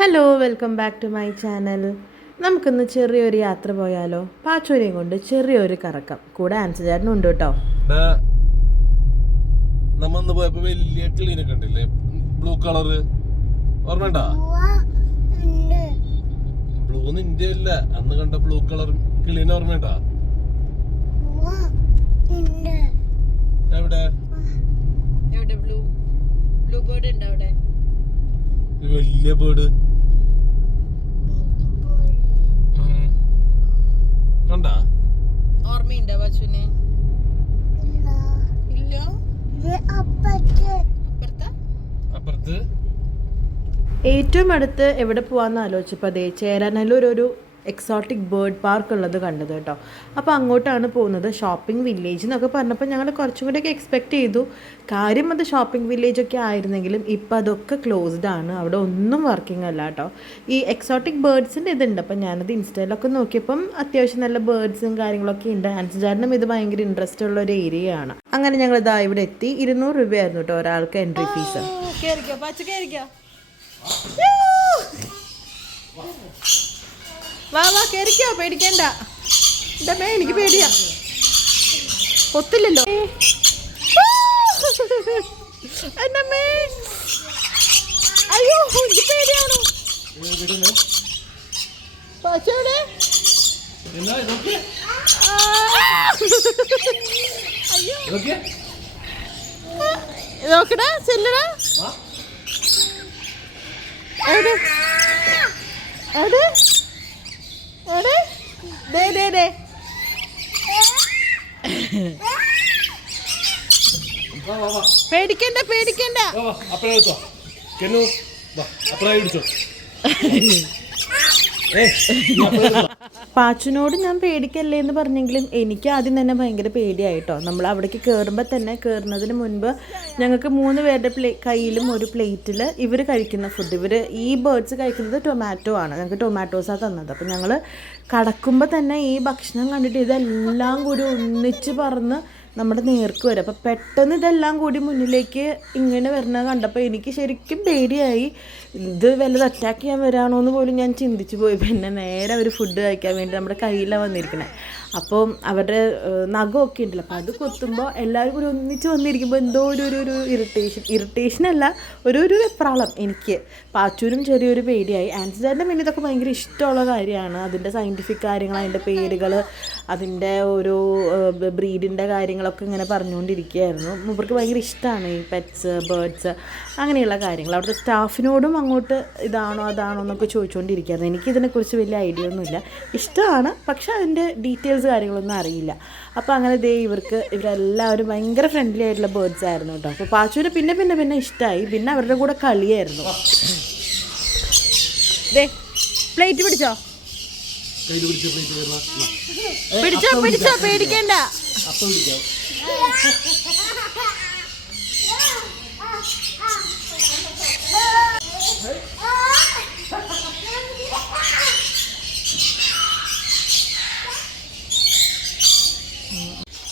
Hello welcome back to my channel. നമുക്കിന്ന് ചെറിയൊരു യാത്ര പോയാലോ? പാച്ചൂരെയും കൊണ്ട് ചെറിയൊരു കറക്കം. കൂടെ ആൻസർ ചേട്ടനും ഉണ്ട് കേട്ടോ. നമ്മന്ന് പോയപ്പോ വലിയ കിളീനെ കണ്ടില്ലേ, ബ്ലൂ കളറ്, ഓർമ്മണ്ടാ? ബ്ലൂ നിന്റെ അല്ല, അന്ന് കണ്ട ബ്ലൂ കളർ കിളീനെ ഓർമ്മണ്ടാ? എവിടെ എവിടെ ബ്ലൂ ബേർഡ് ഉണ്ട്? അവിടെ വലിയ ബേർഡ് കണ്ടാ? ഓർമ്മയുണ്ടോ പാച്ചുവിനെ? ഇല്ല. അപ്പുറത്ത് ഏറ്റവും അടുത്ത് എവിടെ പോകാമെന്ന് ആലോചിച്ചപ്പോൾ അതേ ചേരാനല്ലൂർ ഒരു എക്സോട്ടിക് ബേർഡ് പാർക്ക് ഉള്ളത് കണ്ടത് കേട്ടോ. അപ്പോൾ അങ്ങോട്ടാണ് പോകുന്നത്. ഷോപ്പിംഗ് വില്ലേജ് എന്നൊക്കെ പറഞ്ഞപ്പോൾ ഞങ്ങൾ കുറച്ചും കൂടെയൊക്കെ എക്സ്പെക്റ്റ് ചെയ്തു. കാര്യം അത് ഷോപ്പിംഗ് വില്ലേജൊക്കെ ആയിരുന്നെങ്കിലും ഇപ്പം അതൊക്കെ ക്ലോസ്ഡ് ആണ്. അവിടെ ഒന്നും വർക്കിംഗ് അല്ല കേട്ടോ. ഈ എക്സോട്ടിക് ബേർഡ്സിൻ്റെ ഇതുണ്ട്. അപ്പം ഞാനത് ഇൻസ്റ്റയിലൊക്കെ നോക്കിയപ്പം അത്യാവശ്യം നല്ല ബേർഡ്സും കാര്യങ്ങളൊക്കെ ഉണ്ട്. ആൻസിജാറിനും ഇത് ഭയങ്കര ഇൻട്രസ്റ്റ് ഉള്ള ഒരു ഏരിയയാണ്. അങ്ങനെ ഞങ്ങൾ ഇതാ ഇവിടെ എത്തി. 200 രൂപയായിരുന്നു കേട്ടോ ഒരാൾക്ക് എൻട്രി ഫീസ്. വാ വാ കേറിക്കോ, പേടിക്കണ്ട. ഇതമ്മേ എനിക്ക് പേടിയാ, ഒത്തില്ലല്ലോ. എന്നമ്മേ, അയ്യോ എനിക്ക് പേടിയാണോ? പാച്ചോടെ അയ്യോ നോക്കടാ, ചെല്ലടാ. എവിടെ എവിടെ എവിടെ? ദേ ദേ ദേ പേടിക്കണ്ട പേടിക്കണ്ട. പാച്ചുനോട് ഞാൻ പേടിക്കല്ലേ എന്ന് പറഞ്ഞെങ്കിലും എനിക്ക് ആദ്യം തന്നെ ഭയങ്കര പേടിയായിട്ടോ. നമ്മൾ അവിടേക്ക് കയറുമ്പോൾ തന്നെ, കയറുന്നതിന് മുൻപ് ഞങ്ങൾക്ക് 3 പേരുടെ കയ്യിലും ഒരു പ്ലേറ്റിൽ ഇവർ കഴിക്കുന്ന ഫുഡ്, ഈ ബേർഡ്സ് കഴിക്കുന്നത് ടൊമാറ്റോ ആണ്. ഞങ്ങൾക്ക് ടൊമാറ്റോസാണ് തന്നത്. അപ്പം ഞങ്ങൾ കടക്കുമ്പോൾ തന്നെ ഈ ഭക്ഷണം കണ്ടിട്ട് ഇതെല്ലാം കൂടി ഒന്നിച്ച് പറന്ന് നമ്മുടെ നേർക്ക് വരും. അപ്പോൾ പെട്ടെന്ന് ഇതെല്ലാം കൂടി മുന്നിലേക്ക് ഇങ്ങനെ വരുന്നത് കണ്ടപ്പോൾ എനിക്ക് ശരിക്കും പേടിയായി. ഇത് വല്ലത് അറ്റാക്ക് ചെയ്യാൻ വരാണോ എന്ന് പോലും ഞാൻ ചിന്തിച്ചു പോയി. പിന്നെ നേരെ അവർ ഫുഡ് കഴിക്കാൻ വേണ്ടി നമ്മുടെ കയ്യിലാണ് വന്നിരിക്കുന്നത്. അപ്പോൾ അവരുടെ നഖമൊക്കെ ഉണ്ടല്ലോ, അപ്പോൾ അത് കൊത്തുമ്പോൾ എല്ലാവരും കൂടി ഒന്നിച്ച് വന്നിരിക്കുമ്പോൾ എന്തോ ഒരു ഇറിറ്റേഷനല്ല, ഒരു വെപ്രാളം എനിക്ക്. പാച്ചൂരും ചെറിയൊരു പേടിയായി. ആൻസിജാറിൻ്റെ പിന്നെ ഇതൊക്കെ ഭയങ്കര ഇഷ്ടമുള്ള കാര്യമാണ്. അതിൻ്റെ സയൻറ്റിഫിക് കാര്യങ്ങൾ, അതിൻ്റെ പേരുകൾ, അതിൻ്റെ ഓരോ ബ്രീഡിൻ്റെ കാര്യങ്ങളൊക്കെ ഇങ്ങനെ പറഞ്ഞുകൊണ്ടിരിക്കുകയായിരുന്നു. മൂപ്പർക്ക് ഭയങ്കര ഇഷ്ടമാണ് ഈ പെറ്റ്സ്, ബേർഡ്സ്, അങ്ങനെയുള്ള കാര്യങ്ങൾ. അവിടുത്തെ സ്റ്റാഫിനോടും അങ്ങോട്ട് ഇതാണോ അതാണോ എന്നൊക്കെ ചോദിച്ചുകൊണ്ടിരിക്കുകയായിരുന്നു. എനിക്കിതിനെക്കുറിച്ച് വലിയ ഐഡിയ ഒന്നുമില്ല. ഇഷ്ടമാണ്, പക്ഷേ അതിൻ്റെ ഡീറ്റെയിൽസ് കാര്യങ്ങളൊന്നും അറിയില്ല. അപ്പോൾ അങ്ങനെ ഇവരെല്ലാവരും ഭയങ്കര ഫ്രണ്ട്ലി ആയിട്ടുള്ള ബേർഡ്സ് ആയിരുന്നു കേട്ടോ. അപ്പോൾ പാച്ചുവിന് പിന്നെ ഇഷ്ടമായി. പിന്നെ അവരുടെ കൂടെ കളിയായിരുന്നു. ദേ പ്ലേറ്റ് പിടിച്ചോ, പിടിച്ചോ പേടിക്കണ്ട.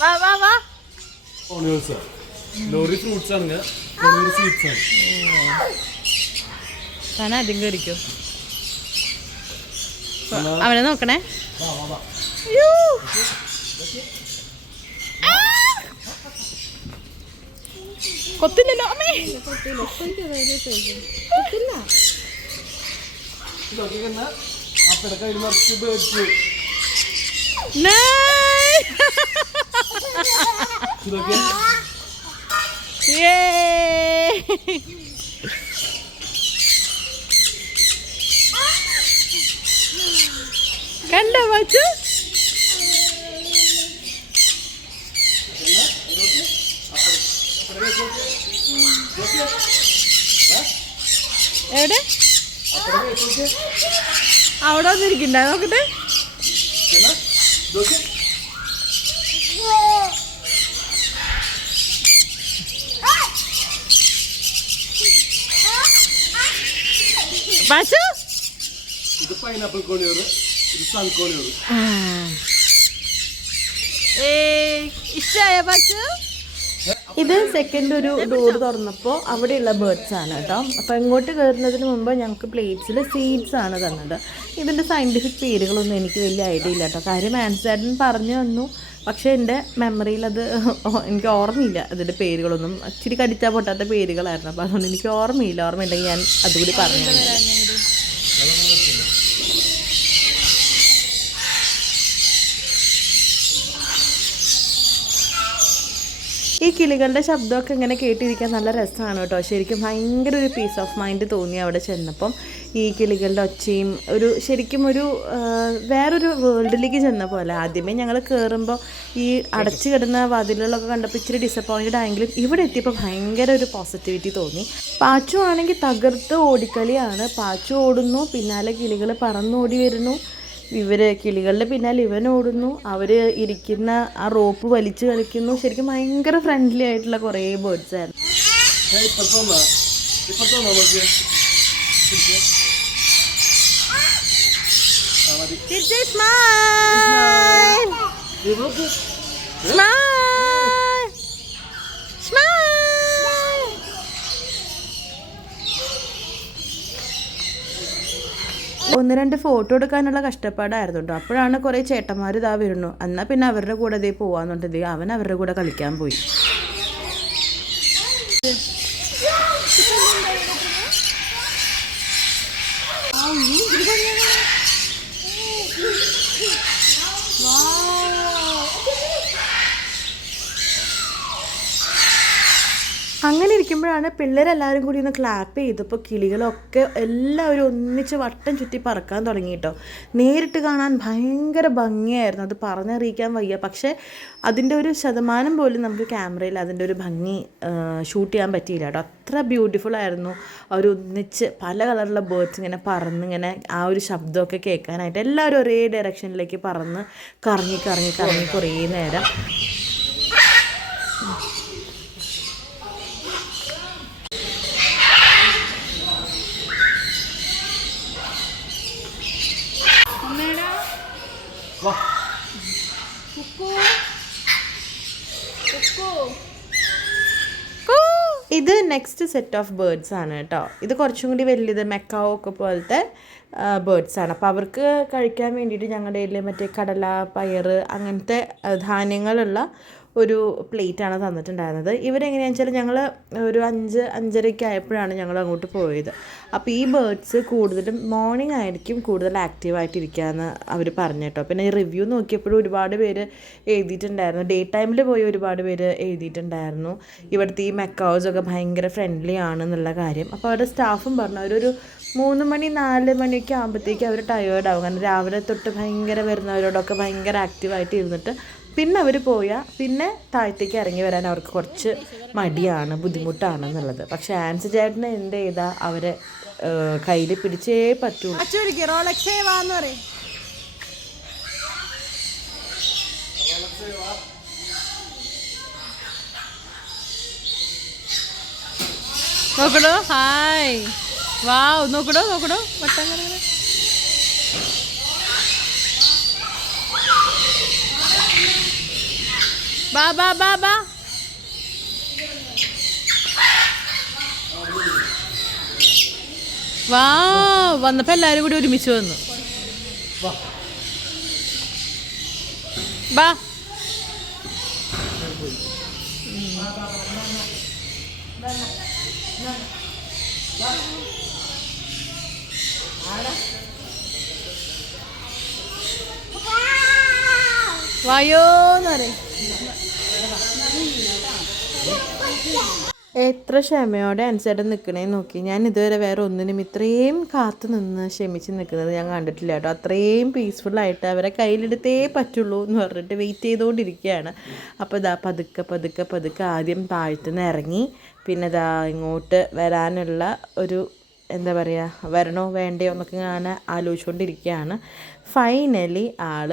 വാ വാ വാ. ലോറി ഫ്രൂട്ട്സ് ആണ്, സ്വീറ്റ്സ് ആണ്. താൻ ആദ്യം കയറിക്കോ. അവനെ നോക്കണേ. കൊത്തില്ലല്ലോ അമ്മേ. കണ്ടോ വാച്ചു? എവിടെ? അവിടെ വന്നിരിക്കണ്ട, നോക്കട്ടെ. വാച്ചു, ഇത് പൈനാപ്പിൾ കോണിയോറ്, ഇത് സൺകോണിയോറ്. ഇഷ്ടായ പാച്ചു? ഇത് സെക്കൻഡ് ഒരു ഡോർ തുറന്നപ്പോൾ അവിടെയുള്ള ബേർഡ്സ് ആണ് കേട്ടോ. അപ്പോൾ ഇങ്ങോട്ട് കയറുന്നതിന് മുമ്പ് ഞങ്ങൾക്ക് പ്ലേറ്റ്സിൽ സീഡ്സ് ആണ് തന്നത്. ഇതിൻ്റെ സയൻറ്റിഫിക് പേരുകളൊന്നും എനിക്ക് വലിയ ഐഡിയ ഇല്ല കേട്ടോ. കാര്യം ആൻസേട്ടൻ പറഞ്ഞു തന്നു, പക്ഷേ എൻ്റെ മെമ്മറിയിൽ അത് എനിക്ക് ഓർമ്മയില്ല അതിൻ്റെ പേരുകളൊന്നും. ഇച്ചിരി കടിച്ചാൽ പൊട്ടാത്ത പേരുകളായിരുന്നു. അപ്പോൾ അതുകൊണ്ട് എനിക്ക് ഓർമ്മയില്ല. ഓർമ്മയുണ്ടെങ്കിൽ ഞാൻ അതുകൂടി പറഞ്ഞു തരാം. ഈ കിളികളുടെ ശബ്ദമൊക്കെ ഇങ്ങനെ കേട്ടിരിക്കാൻ നല്ല രസമാണ് കേട്ടോ. ശരിക്കും ഭയങ്കര ഒരു പീസ് ഓഫ് മൈൻഡ് തോന്നി അവിടെ ചെന്നപ്പം. ഈ കിളികളുടെ ഒച്ചയും ശരിക്കും ഒരു വേറൊരു വേൾഡിലേക്ക് ചെന്ന പോലെ. ആദ്യമേ ഞങ്ങൾ കയറുമ്പോൾ ഈ അടച്ചു കിടന്ന വാതിലുകളൊക്കെ കണ്ടപ്പോൾ ഇച്ചിരി ഡിസപ്പോയിൻറ്റഡ് ആയെങ്കിലും ഇവിടെ എത്തിയപ്പോൾ ഭയങ്കര ഒരു പോസിറ്റിവിറ്റി തോന്നി. പാച്ചു ആണെങ്കിൽ തകർത്ത് ഓടിക്കളിയാണ്. പാച്ചു ഓടുന്നു, പിന്നാലെ കിളികൾ പറന്നോടി വരുന്നു. കിളികളുടെ പിന്നാലെ ഇവൻ ഓടുന്നു. അവർ ഇരിക്കുന്ന ആ റോപ്പ് വലിച്ചു കളിക്കുന്നു. ശരിക്കും ഭയങ്കര ഫ്രണ്ട്ലി ആയിട്ടുള്ള കുറേ ബേർഡ്സ് ആയിരുന്നു. ഒന്ന് രണ്ട് ഫോട്ടോ എടുക്കാനുള്ള കഷ്ടപ്പാടായിരുന്നു കേട്ടോ. അപ്പോഴാണ് കുറേ ചേട്ടന്മാർ ഇതാ വരുന്നു. എന്നാൽ പിന്നെ അവരുടെ കൂടെ ഇതേ പോവാന്നുണ്ട്. അവൻ അവരുടെ കൂടെ കളിക്കാൻ പോയി. അങ്ങനെ ഇരിക്കുമ്പോഴാണ് പിള്ളേരെല്ലാവരും കൂടി ഒന്ന് ക്ലാപ്പ് ചെയ്തപ്പോൾ കിളികളൊക്കെ എല്ലാവരും ഒന്നിച്ച് വട്ടം ചുറ്റി പറക്കാൻ തുടങ്ങി കേട്ടോ. നേരിട്ട് കാണാൻ ഭയങ്കര ഭംഗിയായിരുന്നു. അത് പറഞ്ഞറിയിക്കാൻ വയ്യ. പക്ഷേ അതിൻ്റെ ഒരു ശതമാനം പോലും നമുക്ക് ക്യാമറയിൽ അതിൻ്റെ ഒരു ഭംഗി ഷൂട്ട് ചെയ്യാൻ പറ്റിയില്ല കേട്ടോ. അത്ര ബ്യൂട്ടിഫുൾ ആയിരുന്നു. അവരൊന്നിച്ച് പല കളറുള്ള ബേർഡ്സ് ഇങ്ങനെ പറന്നിങ്ങനെ ആ ഒരു ശബ്ദമൊക്കെ കേൾക്കാനായിട്ട് എല്ലാവരും ഒരേ ഡയറക്ഷനിലേക്ക് പറന്ന് കറങ്ങി കറങ്ങി കറങ്ങി കുറേ നേരം. ഇത് നെക്സ്റ്റ് സെറ്റ് ഓഫ് ബേർഡ്സ് ആണ് കേട്ടോ. ഇത് കുറച്ചും കൂടി വലിയത് മെക്കാവോ ഒക്കെ പോലത്തെ ബേർഡ്സാണ്. അപ്പോൾ അവർക്ക് കഴിക്കാൻ വേണ്ടിയിട്ട് ഞങ്ങളുടെ കയ്യിൽ മറ്റേ കടല, പയർ അങ്ങനത്തെ ധാന്യങ്ങളുള്ള ഒരു പ്ലേറ്റാണ് തന്നിട്ടുണ്ടായിരുന്നത്. ഇവരെങ്ങനെയാണെന്ന് വെച്ചാൽ ഞങ്ങൾ ഒരു 5-5:30 ആയപ്പോഴാണ് ഞങ്ങൾ അങ്ങോട്ട് പോയത്. അപ്പോൾ ഈ ബേർഡ്സ് കൂടുതലും മോർണിംഗ് ആയിരിക്കും കൂടുതൽ ആക്റ്റീവായിട്ടിരിക്കുകയെന്ന് അവർ പറഞ്ഞു കേട്ടോ. പിന്നെ റിവ്യൂ നോക്കിയപ്പോഴും ഒരുപാട് പേര് എഴുതിയിട്ടുണ്ടായിരുന്നു. ഡേ ടൈമിൽ പോയി ഒരുപാട് പേര് എഴുതിയിട്ടുണ്ടായിരുന്നു ഇവിടുത്തെ ഈ മെക്കാവ്സൊക്കെ ഭയങ്കര ഫ്രണ്ട്ലി ആണെന്നുള്ള കാര്യം. അപ്പോൾ അവരുടെ സ്റ്റാഫും പറഞ്ഞു അവരൊരു 3 മണി 4 മണിയൊക്കെ ആകുമ്പോഴത്തേക്കും അവർ ടയേർഡാവും. കാരണം രാവിലെ തൊട്ട് ഭയങ്കര വരുന്നവരോടൊക്കെ ഭയങ്കര ആക്റ്റീവായിട്ട് ഇരുന്നിട്ട് പിന്നെ അവർ പോയാൽ പിന്നെ താഴത്തേക്ക് ഇറങ്ങി വരാൻ അവർക്ക് കുറച്ച് മടിയാണ്, ബുദ്ധിമുട്ടാണെന്നുള്ളത്. പക്ഷെ ആൻസി ചേട്ടന് എന്ത് ചെയ്താൽ അവരെ കയ്യിൽ പിടിച്ചേ പറ്റുള്ളൂ. നോക്കടോ, ഹായ്, വാവ്, നോക്കടോ നോക്കടോ വട്ടം. ബാ ബാ ബാ ബാ. വാ, വന്നപ്പോൾ എല്ലാവരും കൂടി ഒരുമിച്ച് വന്നു. ബാ. വായോന്ന് പറയും. എത്ര ക്ഷമയോടെ അനുസരിച്ച് നിൽക്കണേ നോക്കി. ഞാൻ ഇതുവരെ വേറെ ഒന്നിനും ഇത്രയും കാത്തു നിന്ന് ക്ഷമിച്ച് നിൽക്കുന്നത് ഞാൻ കണ്ടിട്ടില്ല കേട്ടോ. അത്രയും പീസ്ഫുള്ളായിട്ട് അവരെ കയ്യിലെടുത്തേ പറ്റുള്ളൂ എന്ന് പറഞ്ഞിട്ട് വെയിറ്റ് ചെയ്തുകൊണ്ടിരിക്കുകയാണ്. അപ്പോൾ ഇതാ പതുക്കെ പതുക്കെ പതുക്കെ ആദ്യം താഴ്ത്തുനിന്ന് ഇറങ്ങി. പിന്നെ ഇതാ ഇങ്ങോട്ട് വരാനുള്ള ഒരു എന്താ പറയുക, വരണോ വേണ്ടയോ എന്നൊക്കെ ഞാൻ ആലോചിച്ചുകൊണ്ടിരിക്കുകയാണ്. ഫൈനലി ആൾ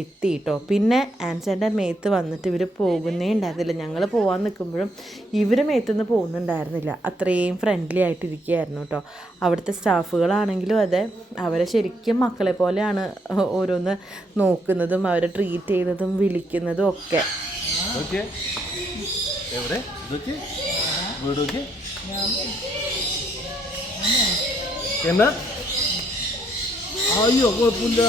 എത്തി കേട്ടോ. പിന്നെ ആൻസേൻ്റെ മേത്ത് വന്നിട്ട് ഇവർ പോകുന്നേ ഉണ്ടായിരുന്നില്ല. ഞങ്ങൾ പോകാൻ നിൽക്കുമ്പോഴും ഇവർ മേത്തുനിന്ന് പോകുന്നുണ്ടായിരുന്നില്ല. അത്രയും ഫ്രണ്ട്ലി ആയിട്ടിരിക്കുകയായിരുന്നു കേട്ടോ. അവിടുത്തെ സ്റ്റാഫുകളാണെങ്കിലും അതെ, അവരെ ശരിക്കും മക്കളെ പോലെയാണ് ഓരോന്ന് നോക്കുന്നതും അവരെ ട്രീറ്റ് ചെയ്യുന്നതും വിളിക്കുന്നതും ഒക്കെ. എവിടെ ഇതൊക്കെ വീടൊക്കെ എന്നാ അയ്യോ കുഴപ്പമില്ല.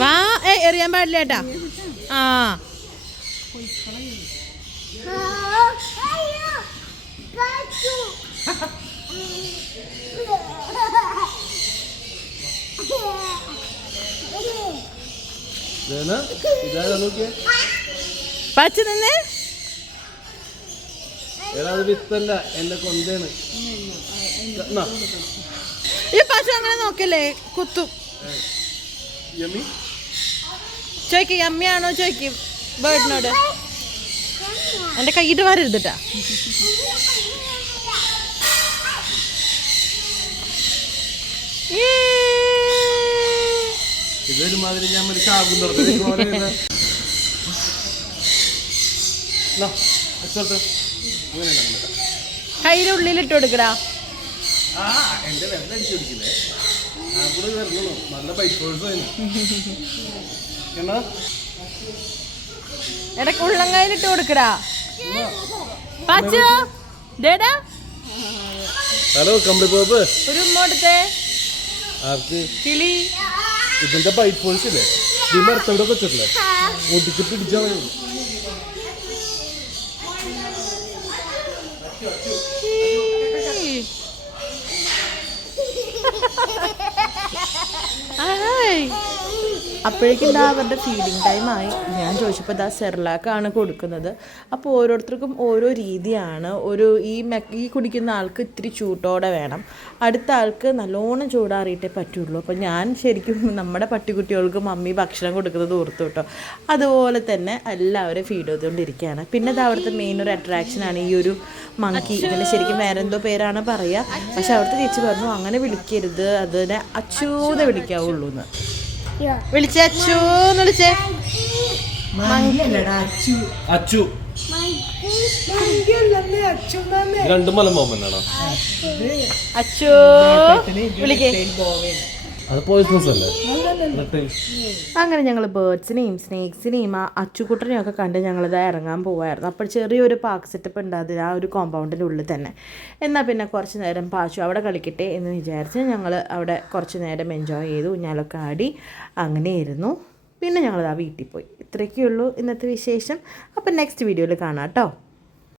വാ എറിയാൻ പാടില്ല ഏട്ടാ. ആ ഇതാരാ നോക്കിയേ? പച്ച നിന്നേ. എടാ അത് വിത്തല്ല, എന്റെ കൊന്തയാണ്. ഈ പശു അങ്ങനെ നോക്കല്ലേ, കുത്തും. യമ്മി ചോദിക്കും യമ്മിയാണോ ചോദിക്കും ബേർഡിനോട്. എൻ്റെ കൈയിട്ട് വരരുതിട്ടാ. ഇതൊരുമാതിരി ഞാൻ ഒരു ചാകും അങ്ങനെയല്ല. കൈയുടെ ഉള്ളിലിട്ട് കൊടുക്കടാ. ആ എന്റെ വെള്ളം അടിച്ചു പിടിക്കില്ലേ? ആ കൂടെ വരണോ? നല്ല ബൈക്ക് ഫോഴ്സ് എന്നാ ഇടയ്ക്ക് ഉള്ളങ്കയിലിട്ട് കൊടുക്കടാ. പച്ചു ഡേടാ ഹലോ കമ്പിളി പോപ്പ്. ഒരു ഉമ്മോട്ടത്തെ ആർക്ക്? കിളി. ഇതിന്റെ ബൈക്ക് ഫോഴ്സ് ഇല്ലേ? ഈ മരത്തോടെ വെച്ചിട്ടില്ലേ? ഒട്ടിക്ക് പിടിച്ചാ മതി. അപ്പോഴേക്കും ഇതാ അവരുടെ ഫീഡിങ് ടൈമായി. ഞാൻ ചോദിച്ചപ്പോൾ ഇതാ സെർലാക്കാണ് കൊടുക്കുന്നത്. അപ്പോൾ ഓരോരുത്തർക്കും ഓരോ രീതിയാണ്. ഈ കുടിക്കുന്ന ആൾക്ക് ഇത്തിരി ചൂട്ടോടെ വേണം, അടുത്ത ആൾക്ക് നല്ലോണം ചൂടാറിയിട്ടേ പറ്റുള്ളൂ. അപ്പോൾ ഞാൻ ശരിക്കും നമ്മുടെ പട്ടിക്കുട്ടികൾക്ക് മമ്മി ഭക്ഷണം കൊടുക്കുന്നത് ഓർത്തു കേട്ടോ. അതുപോലെ തന്നെ എല്ലാവരും ഫീഡ് ചെയ്തുകൊണ്ടിരിക്കുകയാണ്. പിന്നെ അത് അവിടുത്തെ മെയിൻ ഒരു അട്രാക്ഷനാണ് ഈ ഒരു മങ്കി. ഇതിന് ശരിക്കും വേറെ എന്തോ പേരാണ് പറയുക, പക്ഷെ അവിടുത്തെ ചേച്ചി പറഞ്ഞു അങ്ങനെ വിളിക്കരുത്, അതിനെ അച്ചൂന്ന് വിളിക്കാവുള്ളൂ എന്ന്. വിളിച്ചേ അച്ചൂന്ന് വിളിച്ചേ. അച്ചു രണ്ട് മലമോമനാണോ? അച്ചൂ വിളിക്കേ. അത് പോയിസണസ് അല്ലേ? അങ്ങനെ ഞങ്ങൾ ബേർഡ്സിനെയും സ്നേക്സിനെയും ആ അച്ചുകുട്ടനെയും ഒക്കെ കണ്ട് ഞങ്ങളിത് ഇറങ്ങാൻ പോവായിരുന്നു. അപ്പോൾ ചെറിയൊരു പാർക്ക് സെറ്റപ്പ് ഉണ്ട് അതിൽ ആ ഒരു കോമ്പൗണ്ടിൻ്റെ ഉള്ളിൽ തന്നെ. എന്നാൽ പിന്നെ കുറച്ച് നേരം പാച്ചു അവിടെ കളിക്കട്ടെ എന്ന് വിചാരിച്ച് ഞങ്ങൾ അവിടെ കുറച്ച് നേരം എൻജോയ് ചെയ്തു, ഊഞ്ഞാലൊക്കെ ആടി അങ്ങനെയായിരുന്നു. പിന്നെ ഞങ്ങളിതാ വീട്ടിൽ പോയി. ഇത്രയൊക്കെയുള്ളൂ ഇന്നത്തെ വിശേഷം. അപ്പം നെക്സ്റ്റ് വീഡിയോയിൽ കാണാം കേട്ടോ.